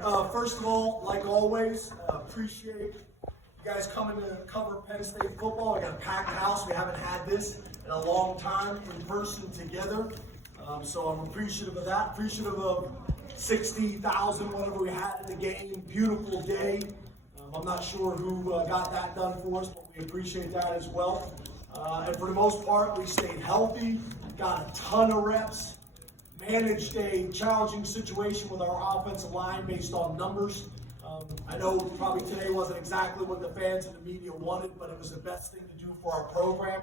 First of all, like always, appreciate you guys coming to cover Penn State football. We got a packed house. We haven't had this in a long time in person together. So I'm appreciative of that. Appreciative of 60,000, whatever we had at the game. Beautiful day. I'm not sure who got that done for us, but we appreciate that as well. And for the most part, we stayed healthy, got a ton of reps, managed a challenging situation with our offensive line based on numbers. I know probably today wasn't exactly what the fans and the media wanted, but it was the best thing to do for our program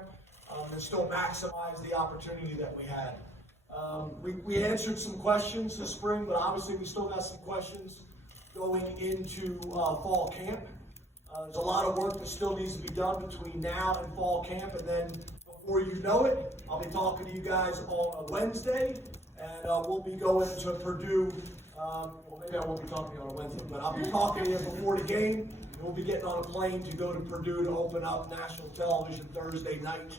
and still maximize the opportunity that we had. We answered some questions this spring, but obviously we still got some questions going into fall camp. There's a lot of work that still needs to be done between now and fall camp, and then before you know it, I'll be talking to you guys on a Wednesday, and we'll be going to Purdue. Well, maybe I won't be talking to you on a Wednesday, but I'll be talking to you before the game, and we'll be getting on a plane to go to Purdue to open up national television Thursday night,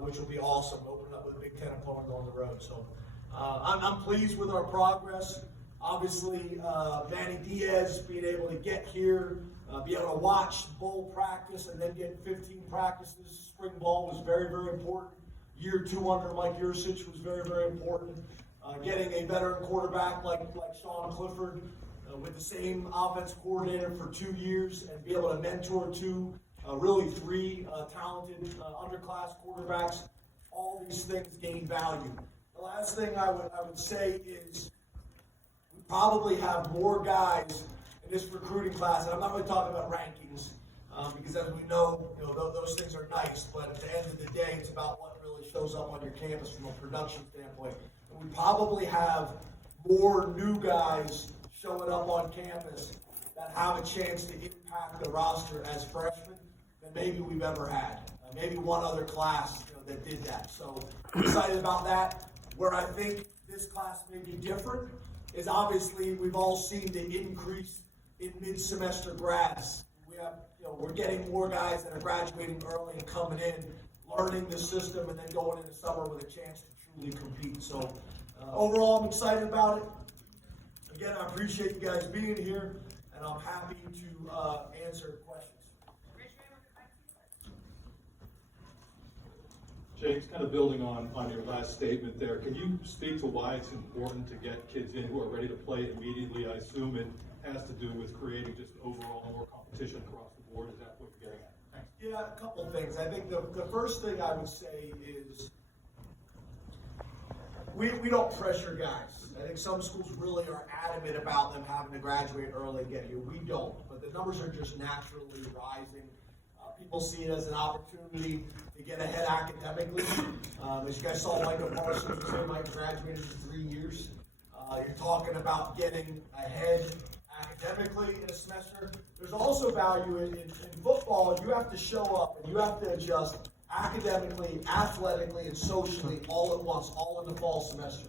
which will be awesome. Open up with a Big Ten opponent on the road. So I'm pleased with our progress. Obviously, Manny Diaz being able to get here, be able to watch bowl practice and then get 15 practices. Spring ball was very, very important. Year 2 under Mike Yursich was very, very important. Getting a veteran quarterback like Sean Clifford with the same offensive coordinator for 2 years and be able to mentor really 3 talented underclass quarterbacks. All these things gain value. The last thing I would say is we probably have more guys in this recruiting class, and I'm not really talking about rankings because as we know, those things are nice, but at the end of the day, it's about what really shows up on your campus from a production standpoint. And we probably have more new guys showing up on campus that have a chance to impact the roster as freshmen than maybe we've ever had. Maybe one other class that did that. So I'm excited about that. Where I think this class may be different is obviously we've all seen the increase in mid-semester grads. We're getting more guys that are graduating early and coming in, learning the system, and then going into summer with a chance to truly compete. So overall, I'm excited about it. Again, I appreciate you guys being here, and I'm happy to answer questions. James, kind of building on your last statement there, can you speak to why it's important to get kids in who are ready to play immediately? I assume it has to do with creating just overall more competition across the board. Is that what you're getting at? Thanks. Yeah, a couple of things. I think the first thing I would say is we don't pressure guys. I think some schools really are adamant about them having to graduate early and get here. We don't, but the numbers are just naturally rising. People see it as an opportunity to get ahead academically. As you guys saw, Micah Parsons say Mike graduated in 3 years. You're talking about getting ahead academically in a semester. There's also value in football. You have to show up and you have to adjust academically, athletically, and socially all at once, all in the fall semester.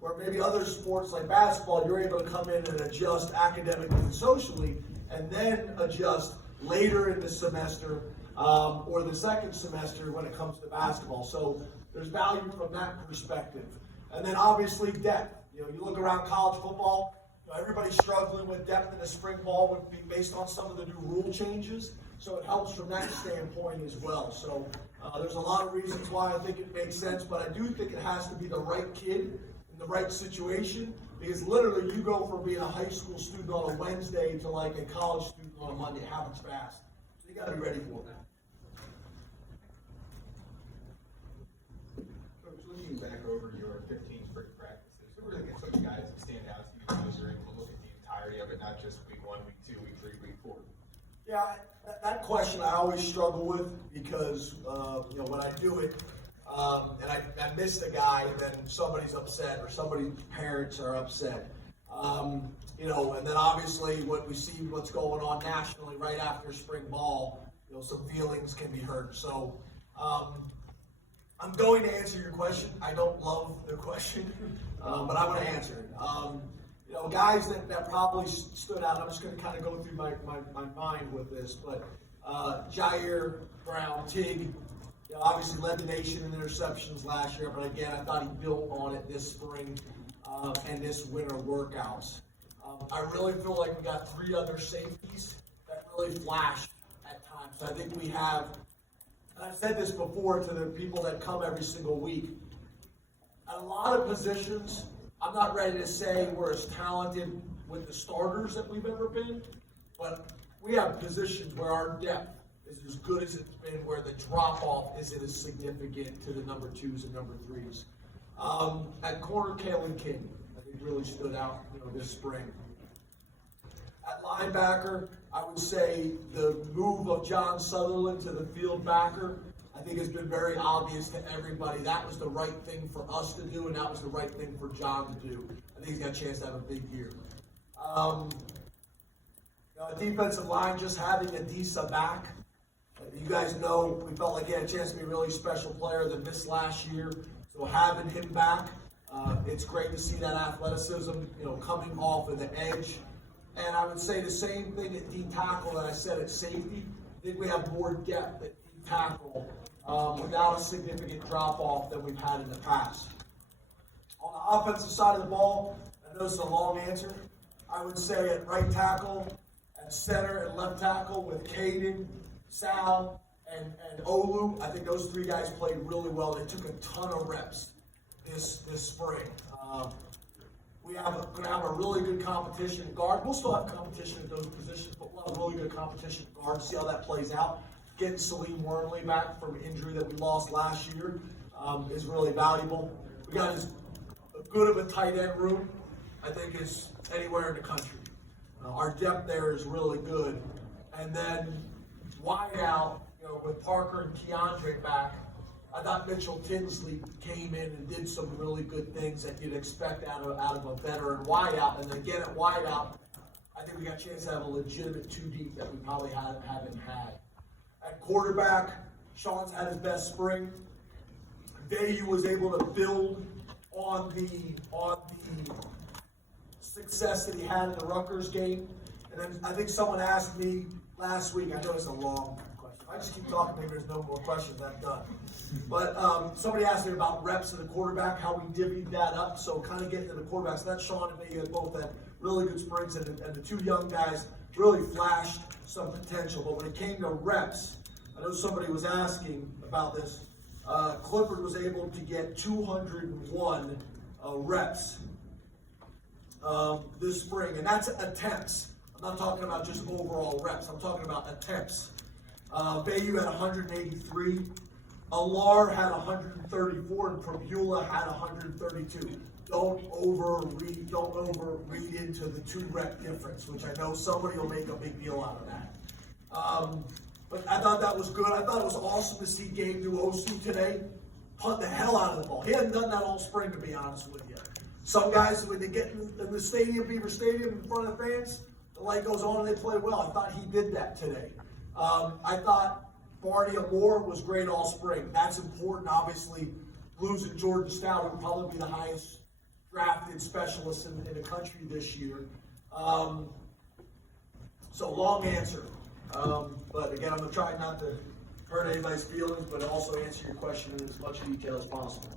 Where maybe other sports like basketball, you're able to come in and adjust academically and socially, and then adjust later in the semester or the second semester when it comes to basketball. So there's value from that perspective. And then obviously depth. You look around college football, everybody's struggling with depth in the spring ball based on some of the new rule changes. So it helps from that standpoint as well. So there's a lot of reasons why I think it makes sense, but I do think it has to be the right kid in the right situation, because literally you go from being a high school student on a Wednesday to like a college student on a Monday. It happens fast. So you got to be ready for that. Coach, looking back over your 15 spring practices, who were some guys that stand out to you because you're able to look at the entirety of it, not just week 1, week 2, week 3, week 4? Yeah, that question I always struggle with because, when I do it, and I missed a guy, and then somebody's upset or somebody's parents are upset. And then obviously what we see what's going on nationally right after spring ball, some feelings can be hurt. So I'm going to answer your question. I don't love the question, but I'm going to answer it. Guys that probably stood out, I'm just going to kind of go through my mind with this, but Jair Brown, Tig, obviously led the nation in interceptions last year, but again, I thought he built on it this spring and this winter workouts. I really feel like we got 3 other safeties that really flash at times. So I think we have, and I've said this before to the people that come every single week, at a lot of positions, I'm not ready to say we're as talented with the starters that we've ever been, but we have positions where our depth is as good as it's been, where the drop-off isn't as significant to the number 2s and number 3s. At corner, Kalen King, I think really stood out, this spring. At linebacker, I would say the move of John Sutherland to the field backer, I think has been very obvious to everybody. That was the right thing for us to do, and that was the right thing for John to do. I think he's got a chance to have a big year. Defensive line, just having Adisa back. You guys know we felt like he had a chance to be a really special player that missed last year. So having him back, it's great to see that athleticism, coming off of the edge. And I would say the same thing at D tackle that I said at safety. I think we have more depth at D tackle without a significant drop-off than we've had in the past. On the offensive side of the ball, I know it's a long answer. I would say at right tackle, at center, and left tackle with Caden, Sal, and Olu, I think those 3 guys played really well. They took a ton of reps this spring. We are going to have a really good competition at guard. We'll still have competition at those positions, but we'll have a really good competition at guard. See how that plays out. Getting Salim Wormley back from injury that we lost last year is really valuable. We got as good of a tight end room, I think, as anywhere in the country. Our depth there is really good. And then wide out, with Parker and Keandre back, I thought Mitchell Tinsley came in and did some really good things that you'd expect out of a veteran wideout. And then again at wideout, I think we got a chance to have a legitimate 2 deep that we probably haven't had. At quarterback, Sean's had his best spring. Vayu was able to build on the success that he had in the Rutgers game. And then I think someone asked me last week, I know it's a long question. I just keep talking, maybe there's no more questions, I'm done. But somebody asked me about reps of the quarterback, how we divvied that up. So kind of getting to the quarterbacks. That's Sean and me both had really good springs, and the 2 young guys really flashed some potential. But when it came to reps, I know somebody was asking about this. Clifford was able to get 201 reps this spring, and that's attempts. I'm not talking about just overall reps. I'm talking about attempts. Vayu had 183. Alar had 134, and Probula had 132. Don't overread into the 2 rep difference, which I know somebody will make a big deal out of that. But I thought that was good. I thought it was awesome to see Gabe Duosi today punt the hell out of the ball. He hadn't done that all spring, to be honest with you. Some guys, when they get in the stadium, Beaver Stadium, in front of the fans, the light goes on and they play well. I thought he did that today. I thought Barney Moore was great all spring. That's important, obviously. Losing Jordan Stout, who would probably be the highest drafted specialist in the country this year. So long answer. But again, I'm going to try not to hurt anybody's feelings, but also answer your question in as much detail as possible.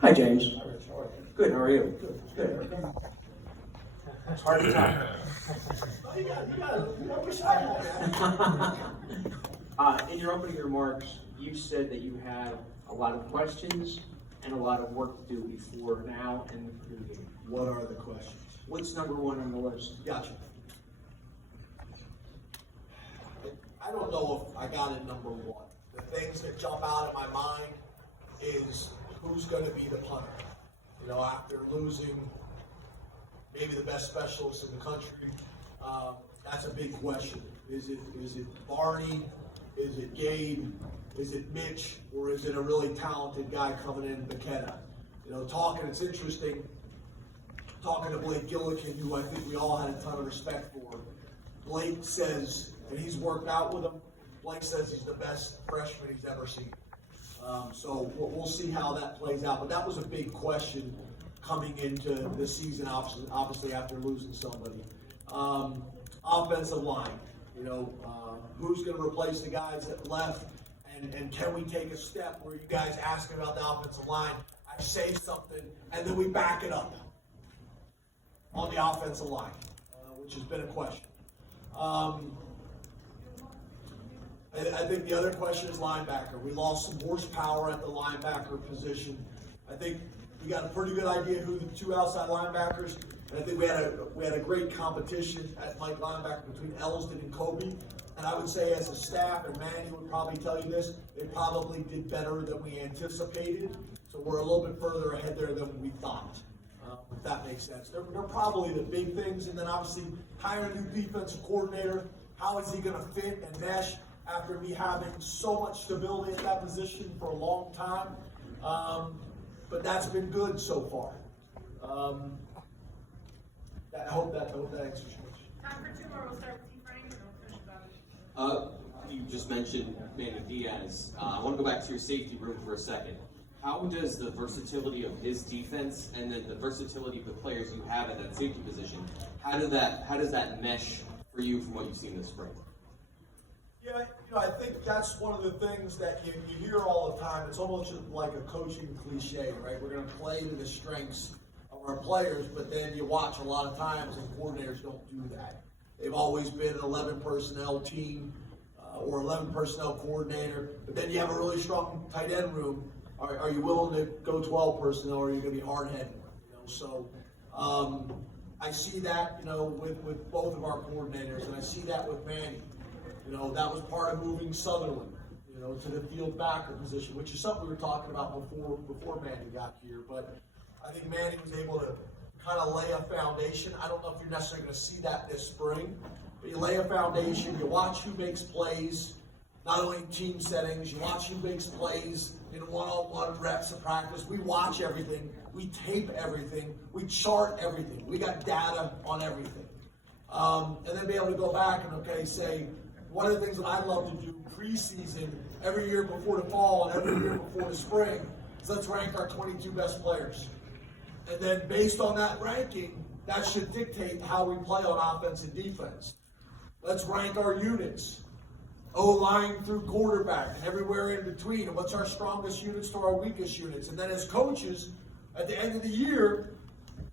Hi, James. Hi, Rich. How are you? Good. How are you? Good. It's hard to talk. You wish I had. In your opening remarks, you said that you have a lot of questions and a lot of work to do before now and the Purdue game. What are the questions? What's number 1 on the list? Gotcha. I don't know if I got it number 1. The things that jump out of my mind is who's going to be the punter. After losing maybe the best specialist in the country, that's a big question. Is it Barney? Is it Gabe? Is it Mitch? Or is it a really talented guy coming in, McKenna? It's interesting, talking to Blake Gillikin, who I think we all had a ton of respect for. Blake says, and he's worked out with him, Blake says he's the best freshman he's ever seen. So we'll see how that plays out. But that was a big question coming into the season, obviously after losing somebody. Offensive line, who's going to replace the guys that left, and can we take a step where you guys ask about the offensive line, I say something, and then we back it up. on the offensive line, which has been a question. I think the other question is linebacker. We lost some horsepower at the linebacker position. I think we got a pretty good idea who the two outside linebackers. And I think we had a great competition at Mike linebacker between Elston and Kobe. And I would say as a staff, and Manny would probably tell you this, they probably did better than we anticipated. So we're a little bit further ahead there than we thought, if that makes sense. They're probably the big things. And then obviously hire a new defensive coordinator. How is he going to fit and mesh after me having so much stability at that position for a long time? But that's been good so far. I hope that answers your question. Time for two more. We'll start with you, Frank, and we'll finish about it. You just mentioned Manny Diaz. I want to go back to your safety room for a second. How does the versatility of his defense and then the versatility of the players you have at that safety position, how does that mesh for you from what you've seen this spring? Yeah, I think that's one of the things that you hear all the time. It's almost just like a coaching cliche, right? We're going to play to the strengths of our players, but then you watch a lot of times and coordinators don't do that. They've always been an 11 personnel team or 11 personnel coordinator, but then you have a really strong tight end room. Are you willing to go 12 personnel, or are you going to be hard-headed? So I see that, with both of our coordinators, and I see that with Manny. That was part of moving Sutherland, to the field backer position, which is something we were talking about before Manny got here. But I think Manny was able to kind of lay a foundation. I don't know if you're necessarily going to see that this spring, but you lay a foundation. You watch who makes plays, not only in team settings. You watch who makes plays in one-on-one reps of practice. We watch everything. We tape everything. We chart everything. We got data on everything. And then be able to go back and, say, one of the things that I love to do preseason, every year before the fall and every year before the spring, is let's rank our 22 best players. And then based on that ranking, that should dictate how we play on offense and defense. Let's rank our units, O-line through quarterback, and everywhere in between, and what's our strongest units to our weakest units. And then as coaches, at the end of the year,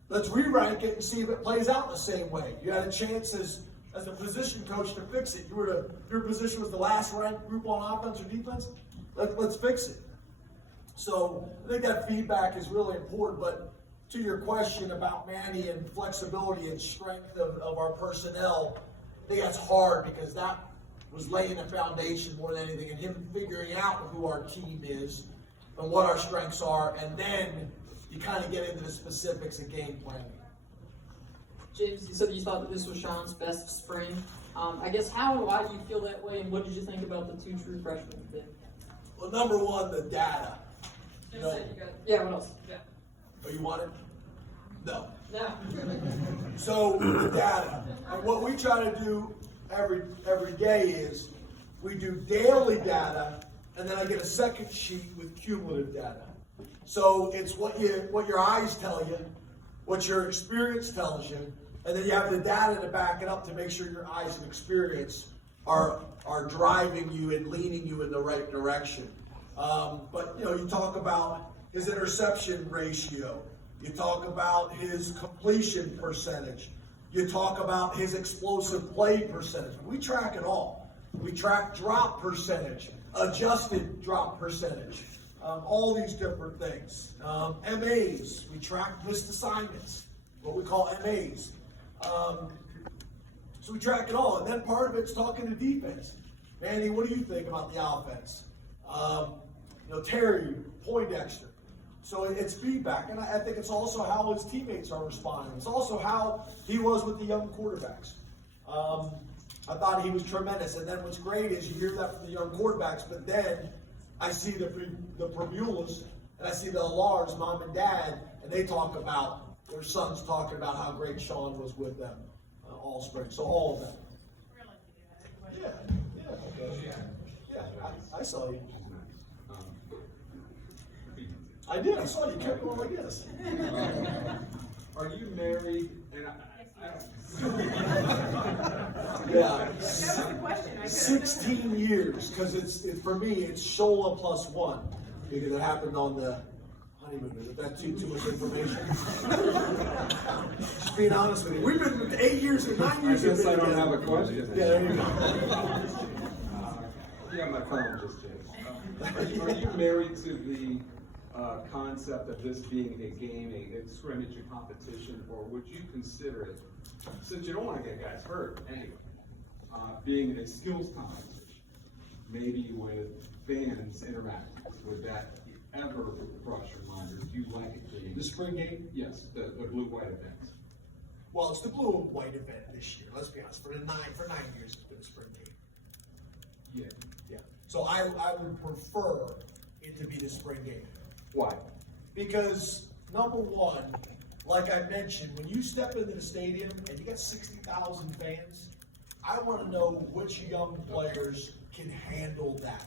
let's re-rank it and see if it plays out the same way. You had a chance as a position coach to fix it. Your position was the last ranked group on offense or defense. Let's fix it. So I think that feedback is really important. But to your question about Manny and flexibility and strength of our personnel, I think that's hard because that was laying the foundation more than anything, and him figuring out who our team is and what our strengths are, and then you kind of get into the specifics of game planning. James, you said you thought that this was Sean's best spring. I guess how and why do you feel that way, and what did you think about the two true freshmen? Well, number one, the data. Yeah, what else? Yeah. Oh, you want it? No. No. So the data, and what we try to do every day is we do daily data, and then I get a second sheet with cumulative data. So it's what your eyes tell you, what your experience tells you, and then you have the data to back it up to make sure your eyes and experience are driving you and leaning you in the right direction. But you talk about his interception ratio, you talk about his completion percentage, you talk about his explosive play percentage. We track it all. We track drop percentage, adjusted drop percentage, all these different things. MAs, we track missed assignments, what we call MAs. So we track it all, and then part of it's talking to defense. Manny, what do you think about the offense? Terry, Poindexter. So it's feedback, and I think it's also how his teammates are responding. It's also how he was with the young quarterbacks. I thought he was tremendous, and then what's great is you hear that from the young quarterbacks, but then I see the Permulas, and I see the Alars, mom and dad, and they talk about their sons talking about how great Sean was with them all spring. So all of them. Yeah. I saw you. I did. I saw you kept going like this. Are you married? And Yeah. That was the question. I could've- 16 years, because for me it's Shola +1 because it happened on the honeymoon. Is that too much information? Just being honest with you. We've been 8 years or 9 years. I guess I don't together. have a question. Yeah, there you go. Yeah, my phone just changed. Are you married to the concept of this being a game, a scrimmage, a competition, or would you consider it, since you don't want to get guys hurt anyway, being a skills competition, maybe with fans interacting? Would that ever cross your mind, or do you like it being? The spring game? Yes, the blue-white events. Well, it's the blue and white event this year. Let's be honest. For 9 years, it's been a spring game. Yeah. Yeah. So I would prefer it to be the spring game. Why? Because number one, like I mentioned, when you step into the stadium and you got 60,000 fans, I want to know which young players can handle that.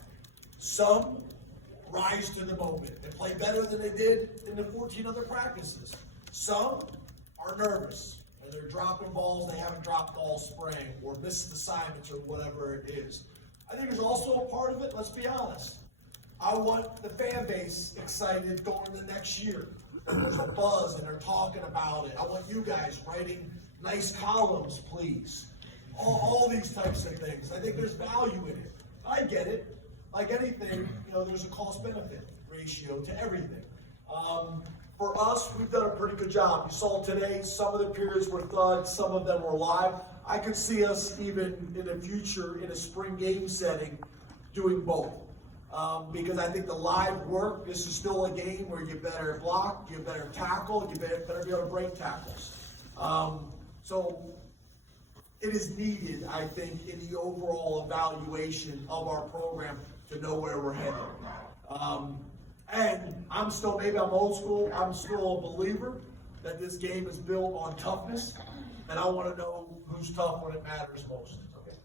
Some rise to the moment and play better than they did in the 14 other practices. Some are nervous and they're dropping balls they haven't dropped all spring, or missed assignments, or whatever it is. I think there's also a part of it, let's be honest. I want the fan base excited going into next year. There's a buzz and they're talking about it. I want you guys writing nice columns, please. All these types of things. I think there's value in it. I get it. Like anything, there's a cost-benefit ratio to everything. For us, we've done a pretty good job. You saw today, some of the periods were thuds, some of them were live. I could see us even in the future in a spring game setting doing both. Because I think the live work, this is still a game where you better block, you better tackle, you better be able to break tackles. So it is needed, I think, in the overall evaluation of our program to know where we're headed. And maybe I'm old school, I'm still a believer that this game is built on toughness, and I want to know who's tough when it matters most. Okay.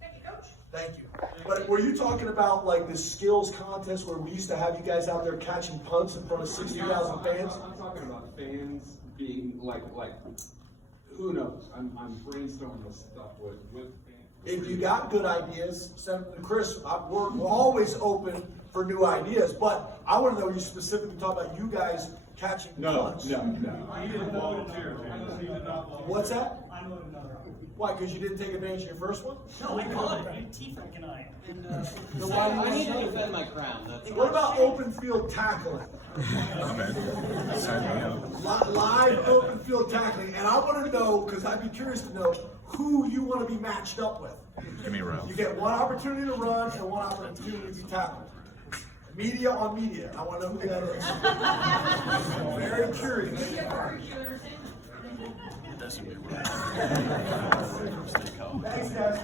Thank you, Coach. Thank you. But were you talking about like the skills contest where we used to have you guys out there catching punts in front of 60,000 fans? I'm talking about fans being like, who knows? I'm brainstorming this stuff with fans. If you got good ideas, send them to Chris. We're always open for new ideas, but I want to know you specifically talk about you guys catching punts. No. He didn't volunteer, James. He did not volunteer. What's that? I know another. Why? Because you didn't take advantage of your first one? No, I caught it. You teeth and I. And So why do you I need want to to- defend my crown. That's What about open field tackling? Live open field tackling, and I want to know, because I'd be curious to know who you want to be matched up with. Give me a round. You get one opportunity to run and one opportunity to be tackled. Media on media. I want to know who that is. Very curious. That's a big one. Thanks, guys.